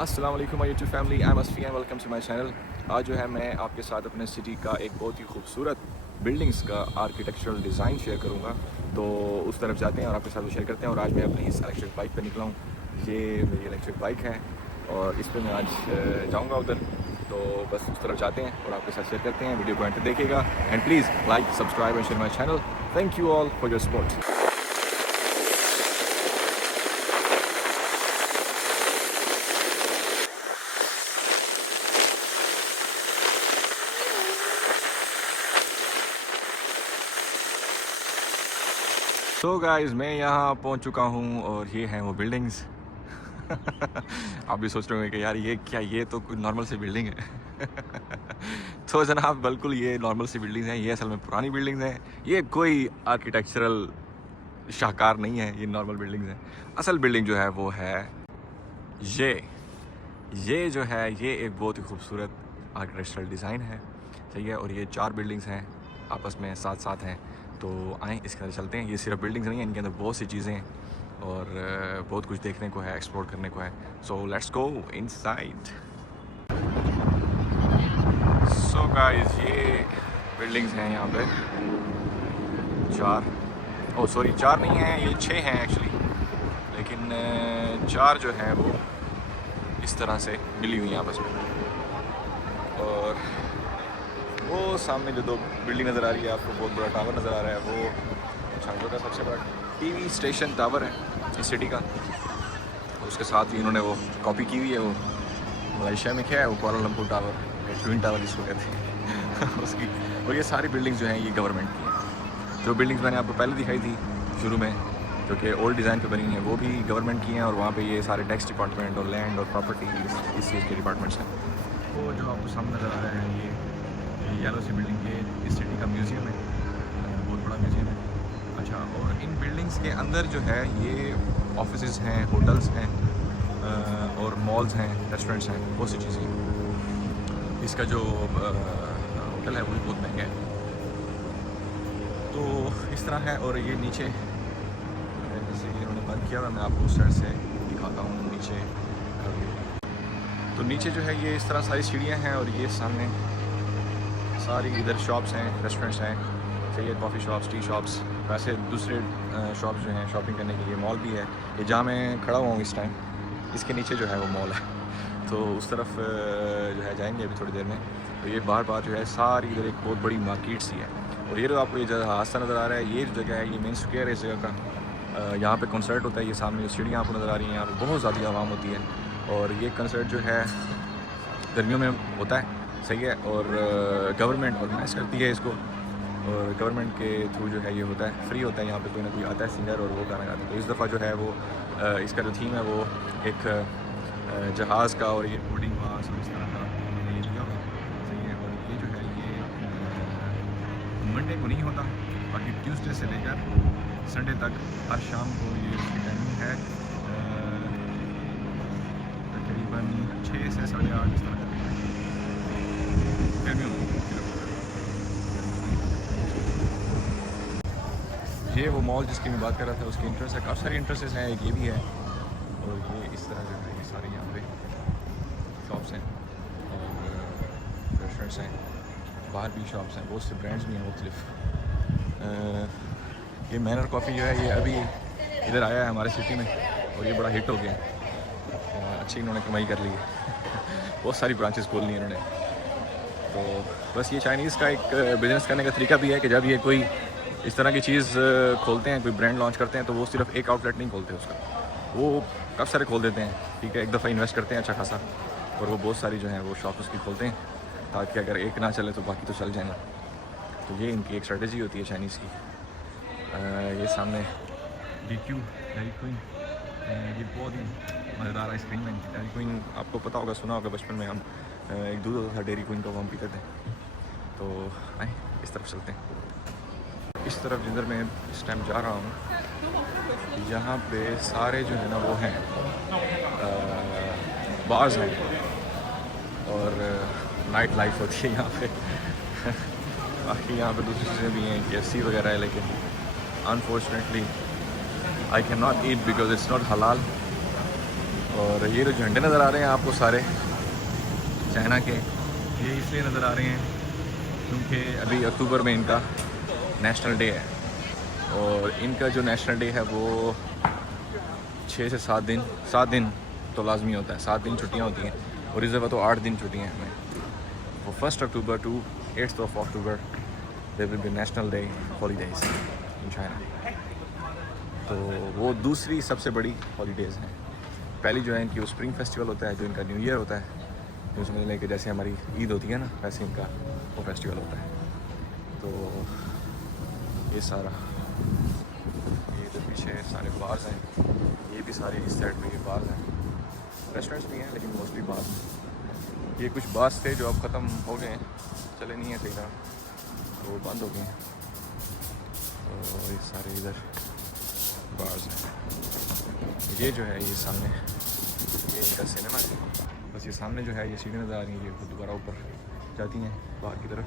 अस्सलाम वालेकुम my YouTube family, I am Asfi and welcome to my channel. आज जो है मैं आपके साथ अपने सिटी का एक बहुत ही खूबसूरत बिल्डिंग्स का आर्किटेक्चरल डिज़ाइन शेयर करूंगा। तो उस तरफ जाते हैं और आपके साथ वो शेयर करते हैं। और आज मैं अपनी इस इलेक्ट्रिक बाइक पे निकला हूँ। ये मेरी इलेक्ट्रिक बाइक है और इस पर मैं आज जाऊँगा उधर। तो बस उस तरफ जाते हैं और आपके साथ शेयर करते हैं। वीडियो को एंड तक देखिएगा and please like, subscribe and share my channel. Thank you all for your support. तो गाइस मैं यहाँ पहुँच चुका हूँ और ये हैं वो बिल्डिंग्स। आप भी सोच रहे होंगे कि यार ये क्या, ये तो कोई नॉर्मल सी बिल्डिंग है। तो जनाब बिल्कुल ये नॉर्मल सी बिल्डिंग्स हैं। ये असल में पुरानी बिल्डिंग्स हैं। ये कोई आर्किटेक्चरल शाहकार नहीं है, ये नॉर्मल बिल्डिंग्स हैं। असल बिल्डिंग जो है वो है ये जो है ये एक बहुत ही खूबसूरत आर्किटेक्चरल डिज़ाइन है, सही है। और ये 4 बिल्डिंग्स हैं, आपस में साथ साथ हैं। तो आएँ इसके अंदर चलते हैं। ये सिर्फ बिल्डिंग्स नहीं हैं, इनके अंदर बहुत सी चीज़ें हैं और बहुत कुछ देखने को है, एक्सप्लोर करने को है। So let's go inside. So guys ये बिल्डिंग्स हैं यहाँ पे 4, ओ सॉरी 4 नहीं हैं, ये 6 हैं एक्चुअली। लेकिन 4 जो हैं वो इस तरह से मिली हुई हैं आपस में। और वो सामने जो 2 बिल्डिंग नज़र आ रही है आपको, बहुत बड़ा टावर नज़र आ रहा है। वो झांगों का सबसे बड़ा टीवी स्टेशन टावर है इस सिटी का। और उसके साथ ही इन्होंने वो कॉपी की हुई है, वो मलेशिया में क्या है वो कुआलालंपुर टावर, ट्विन टावर जिसको कहते हैं। उसकी। और ये सारी बिल्डिंग्स जो हैं ये गवर्नमेंट की हैं। जो बिल्डिंग्स मैंने आपको पहले दिखाई थी शुरू में, जो कि ओल्ड डिज़ाइन पे बनी हैं, वो भी गवर्नमेंट की हैं। और वहाँ पे ये सारे टैक्स डिपार्टमेंट और लैंड और प्रॉपर्टी इस चीज़ के डिपार्टमेंट्स हैं। वो जो आपको सामने नज़र आ रहा है ये येलो सी बिल्डिंग, ये इस सिटी का म्यूज़ियम है, बहुत बड़ा म्यूज़ियम है। अच्छा, और इन बिल्डिंग्स के अंदर जो है ये ऑफिसेज हैं, होटल्स हैं और मॉल्स हैं, रेस्टोरेंट्स हैं, बहुत सी चीज़ें। इसका जो होटल है वो भी बहुत महंगा है। तो इस तरह है। और ये नीचे जैसे इन्होंने बंद किया हुआ, मैं आपको उस साइड से दिखाता हूँ नीचे। तो नीचे जो है ये इस तरह सारी सीढ़ियाँ हैं और ये सामने सारी इधर शॉप्स हैं, रेस्टोरेंट्स हैं, चाहिए कॉफ़ी शॉप्स, टी शॉप्स। वैसे दूसरे शॉप्स जो हैं शॉपिंग करने के लिए, मॉल भी है। ये जहाँ मैं खड़ा हुआ हूँ इस टाइम, इसके नीचे जो है वो मॉल है। तो उस तरफ जो है जाएंगे अभी थोड़ी देर में। तो ये बार बार जो है सारी इधर एक बहुत बड़ी मार्केट सी है। और ये जो आपको ये जगह हादसा नज़र आ रहा है, ये जगह है, ये मेन स्क्वायर है इस जगह का। यहाँ पे कंसर्ट होता है। ये सामने जो सीढ़ियाँ आपको नज़र आ रही हैं, यहाँ पे बहुत ज़्यादा आवाम होती है। और ये कंसर्ट जो है गर्मियों में होता है, सही है। और गवर्नमेंट ऑर्गेनाइज़ करती है इसको, और गवर्नमेंट के थ्रू जो है ये होता है, फ्री होता है। यहाँ पे कोई ना कोई आता है सिंगर और वो गाना गाता है। तो इस दफ़ा जो है वो इसका जो थीम है वो एक जहाज़ का, और ये बोर्डिंग पास और इस तरह का ये लिया हुआ है, सही है। और ये जो है ये मंडे को नहीं होता, बाकी ट्यूसडे से लेकर संडे तक हर शाम को ये इसकी टाइमिंग है तकरीबन 6 से 8:30 इस तरह। ये वो मॉल जिसकी मैं बात कर रहा था, उसकी इंट्रेंस है। काफ़ी सारी इंट्रेंसेस हैं, एक ये भी है। और ये इस तरह जो है ये सारे यहाँ पे शॉप्स हैं और रेस्टोरेंट्स हैं, बाहर भी शॉप्स हैं, बहुत से ब्रांड्स भी हैं मुख्तलिफ। ये मैनर कॉफ़ी जो है ये अभी इधर आया है हमारे सिटी में और ये बड़ा हिट हो गया। अच्छी इन्होंने कमाई कर ली है। बहुत सारी ब्रांचेस खोल ली इन्होंने। तो बस ये चाइनीज़ का एक बिज़नेस करने का तरीका भी है कि जब ये कोई इस तरह की चीज़ खोलते हैं, कोई ब्रांड लॉन्च करते हैं, तो वो सिर्फ एक आउटलेट नहीं खोलते उसका, वो काफ़ी सारे खोल देते हैं, ठीक है। एक दफ़ा इन्वेस्ट करते हैं अच्छा खासा और वो बहुत सारी जो है वो शॉप उसकी खोलते हैं, ताकि अगर एक ना चले तो बाकी तो चल जाएंगे। तो ये इनकी एक स्ट्रेटजी होती है चाइनीज़ की। ये सामने DQ डेयरी क्वीन, ये बहुत ही मज़ेदार आइसक्रीम है इनकी। डेयरी क्वीन आपको पता होगा, सुना होगा, बचपन में हम एक दूध होता था डेयरी क्वीन का, वो हम पीते थे। तो आए इस तरफ चलते हैं। इस तरफ जिधर मैं इस टाइम जा रहा हूँ, यहाँ पे सारे जो है ना वो हैं बार्स हैं और नाइट लाइफ होती है यहाँ पे। बाकी यहाँ पे दूसरी चीज़ें भी हैं, KFC वगैरह है, लेकिन unfortunately I can not eat because it's not हलाल। और ये जो झंडे नज़र आ रहे हैं आपको सारे चाइना के, ये इसलिए नज़र आ रहे हैं क्योंकि अभी अक्टूबर में इनका नेशनल डे है। और इनका जो नेशनल डे है वो 6 से 7 दिन तो लाजमी होता है, 7 दिन छुट्टियाँ होती हैं और इस दफ़ा तो 8 दिन छुट्टियाँ हैं हमें। वो 1 October to 8 October there will be national day holidays in China. तो वो दूसरी सबसे बड़ी हॉलीडेज़ हैं। पहली जो है इनकी वो स्प्रिंग फेस्टिवल होता है, जो इनका न्यू ईयर होता है, जो समझ लें कि जैसे हमारी ईद होती है ना, वैसे इनका वो फेस्टिवल होता है। तो ये सारा, ये तो पीछे सारे बार्स हैं, ये भी सारे इस साइड में ये बार्स हैं, रेस्टोरेंट्स भी हैं लेकिन मोस्टली बार्स हैं। ये कुछ बार्स थे जो अब ख़त्म हो गए हैं, चले नहीं हैं सही तरह, तो बंद हो गए हैं। और ये सारे इधर बार्स हैं। ये जो है ये सामने, ये इनका सिनेमा है। बस ये सामने जो है ये सीढ़ी नज़र आ रही है, ये दोबारा ऊपर जाती हैं बाहर की तरफ,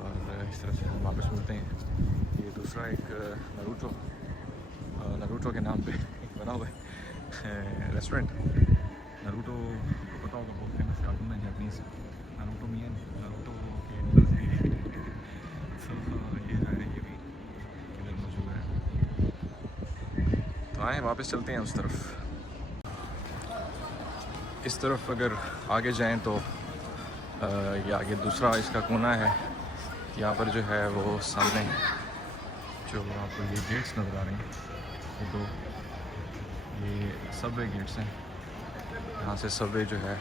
और इस तरह से हम वापस मिलते हैं। ये दूसरा एक नरूटो के नाम पे एक बना हुआ है रेस्टोरेंट। नरूटो को पता होगा, बहुत फेमस कार्टून है जापानीज़, नरूटो मियन, नरूटो के नूडल्स हैं। ये है, ये भी इधर मौजूद है। तो आए वापस चलते हैं उस तरफ। इस तरफ अगर आगे जाएं तो ये आगे दूसरा इसका कोना है। यहाँ पर जो है वो सामने जो आपको ये गेट्स नज़र आ रहे हैं, ये दो, ये सबवे गेट्स हैं। यहाँ से सबवे जो है,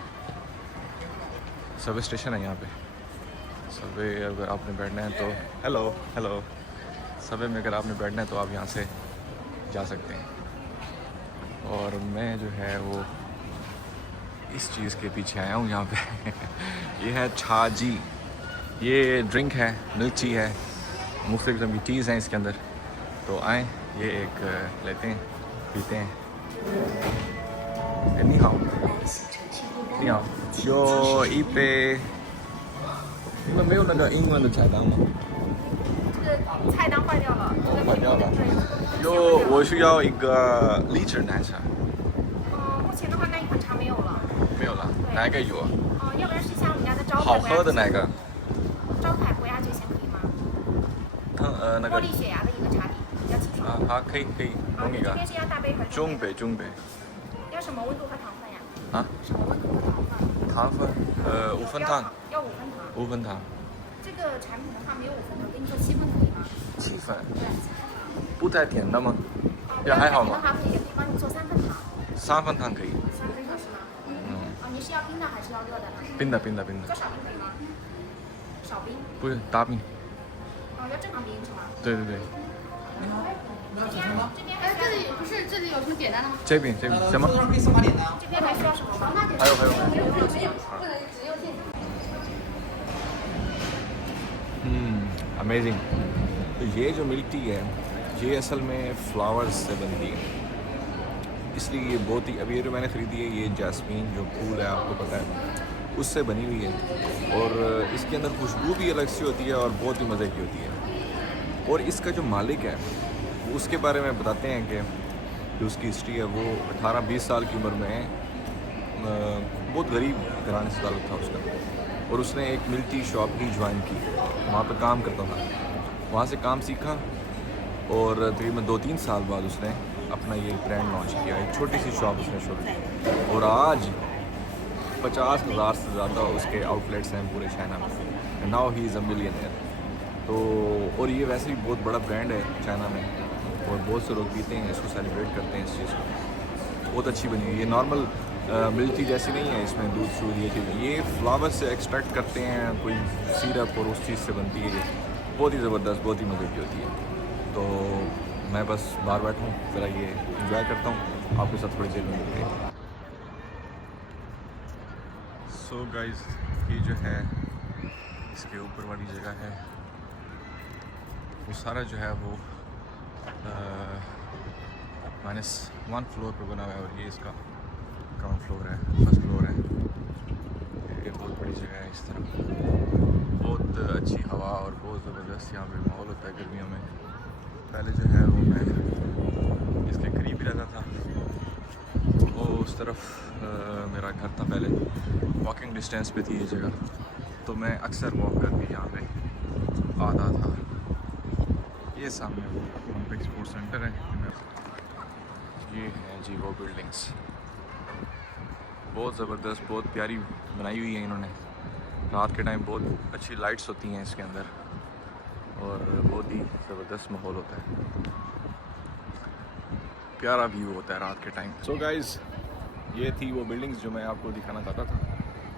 सबवे स्टेशन है यहाँ पे। सबवे अगर आपने बैठना है तो हेलो सबवे में अगर आपने बैठना है तो आप यहाँ से जा सकते हैं। और मैं जो है वो इस चीज़ के पीछे आया हूँ यहाँ पे ये है छाजी, ये ड्रिंक है, मिल्क टी है, मुख्तलिफ किस्म की टीज़ हैं इसके अंदर। तो आएँ ये एक लेते हैं, पीते हैं। नी हाओ नी हाओ 就一杯，你们没有那个英文的菜单吗？这个菜单坏掉了，坏掉了。对。我需要一个荔枝奶茶。目前的话那一款茶没有了。没有了，哪一个有？要不然试一下我们家的招牌。好喝的哪个？招牌国鸭最咸可以吗？那个。茉莉雪芽的一个茶底，比较清爽。好，可以，弄一个。这边是要大杯还是？中杯。要什么温度和糖分呀？啊？什么温度和糖分？糖分，5分糖。要5分糖。5分糖。这个产品的话没有5分糖，给你做7分可以吗？7分。对。不太甜的吗？也还好嘛。的话可以帮你做3分糖。3分糖可以。3分糖是吗？你是要冰的还是要热的呢？冰的。做少冰可以吗？少冰。不是大冰。要正常冰是吗？对。这边这里不是，这里有什么点单的吗？这边什么？这边还需要什么吗？还有。没有，不能只用现场。अमेजिंग। तो ये जो मिल्क टी है ये असल में फ्लावर्स से बनती है, इसलिए ये बहुत ही, अभी ये जो मैंने ख़रीदी है ये जैस्मीन जो फूल है आपको पता है उससे बनी हुई है। और इसके अंदर खुशबू भी अलग सी होती है और बहुत ही मज़े की होती है। और इसका जो मालिक है उसके बारे में बताते हैं कि जो उसकी हिस्ट्री है वो 18-20 साल की उम्र में बहुत गरीब घराने से ताल्लुक़ था उसका, और उसने एक मिल्क टी शॉप ही ज्वाइन की, वहाँ पर काम करता था, वहाँ से काम सीखा और तकरीबन 2-3 साल बाद उसने अपना ये ब्रांड लॉन्च किया। एक छोटी सी शॉप उसने शुरू की और आज 50,000 से ज़्यादा उसके आउटलेट्स हैं पूरे चाइना में। Now he is a millionaire. तो और ये वैसे भी बहुत बड़ा ब्रांड है चाइना में और बहुत से लोग पीते हैं इसको, सेलिब्रेट करते हैं इस चीज़ को। बहुत अच्छी बनी है ये, नॉर्मल मिल्क टी जैसी नहीं है, इसमें दूध शूध ये चीज़, ये फ्लावर से एक्सट्रैक्ट करते हैं कोई सिरप और उस चीज़ से बनती है ये, बहुत ही ज़बरदस्त, बहुत ही मज़े की होती है। तो मैं बस बाहर बैठा हूँ, ज़रा ये इंजॉय करता हूँ, आपके साथ थोड़ी देर में मिलते हैं। सो गाइस ये जो है इसके ऊपर वाली जगह है वो सारा जो है वो -1 फ्लोर पर बना हुआ है और ये इसका ग्राउंड फ्लोर है, फर्स्ट फ्लोर है। ये बहुत बड़ी जगह है, इस तरह बहुत अच्छी हवा और बहुत ज़बरदस्त यहाँ पे माहौल होता है गर्मियों में। पहले जो है वो मैं इसके करीब ही रहता था, वो उस तरफ मेरा घर था पहले, वॉकिंग डिस्टेंस पे थी ये जगह, तो मैं अक्सर वॉक करके यहाँ पे आता था। ये सामने ओलंपिक स्पोर्ट्स सेंटर है। ये हैं जी वो बिल्डिंग्स, बहुत ज़बरदस्त, बहुत प्यारी बनाई हुई है इन्होंने। रात के टाइम बहुत अच्छी लाइट्स होती हैं इसके अंदर और बहुत ही ज़बरदस्त माहौल होता है, प्यारा व्यू होता है रात के टाइम। सो गाइस, ये थी वो बिल्डिंग्स जो मैं आपको दिखाना चाहता था।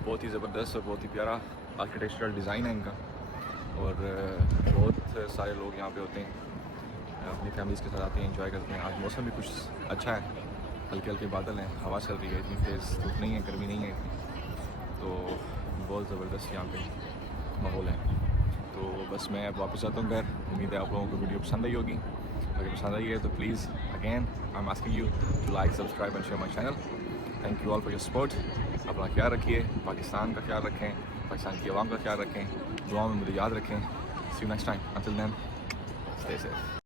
बहुत ही ज़बरदस्त और बहुत ही प्यारा आर्किटेक्चरल डिज़ाइन है इनका, और बहुत सारे लोग यहाँ पे होते हैं, अपनी फैमिलीज़ के साथ आते हैं, एंजॉय करते हैं। आज मौसम भी कुछ अच्छा है, हल्के हल्के बादल हैं, हवा चल रही है, इतनी तेज़ धूप नहीं है, गर्मी नहीं है, तो बहुत ज़बरदस्त यहाँ पे माहौल है। तो बस मैं अब वापस आता हूँ घर। उम्मीद है आप लोगों को वीडियो पसंद आई होगी। अगर पसंद आई है तो please again I am asking you to like, subscribe and share my channel. Thank you all for your support. अपना ख्याल रखिए, पाकिस्तान का ख्याल रखें, पाकिस्तान की आवाम का ख्याल रखें, दुआ में मुझे याद रखें। See you next time, until then stay safe.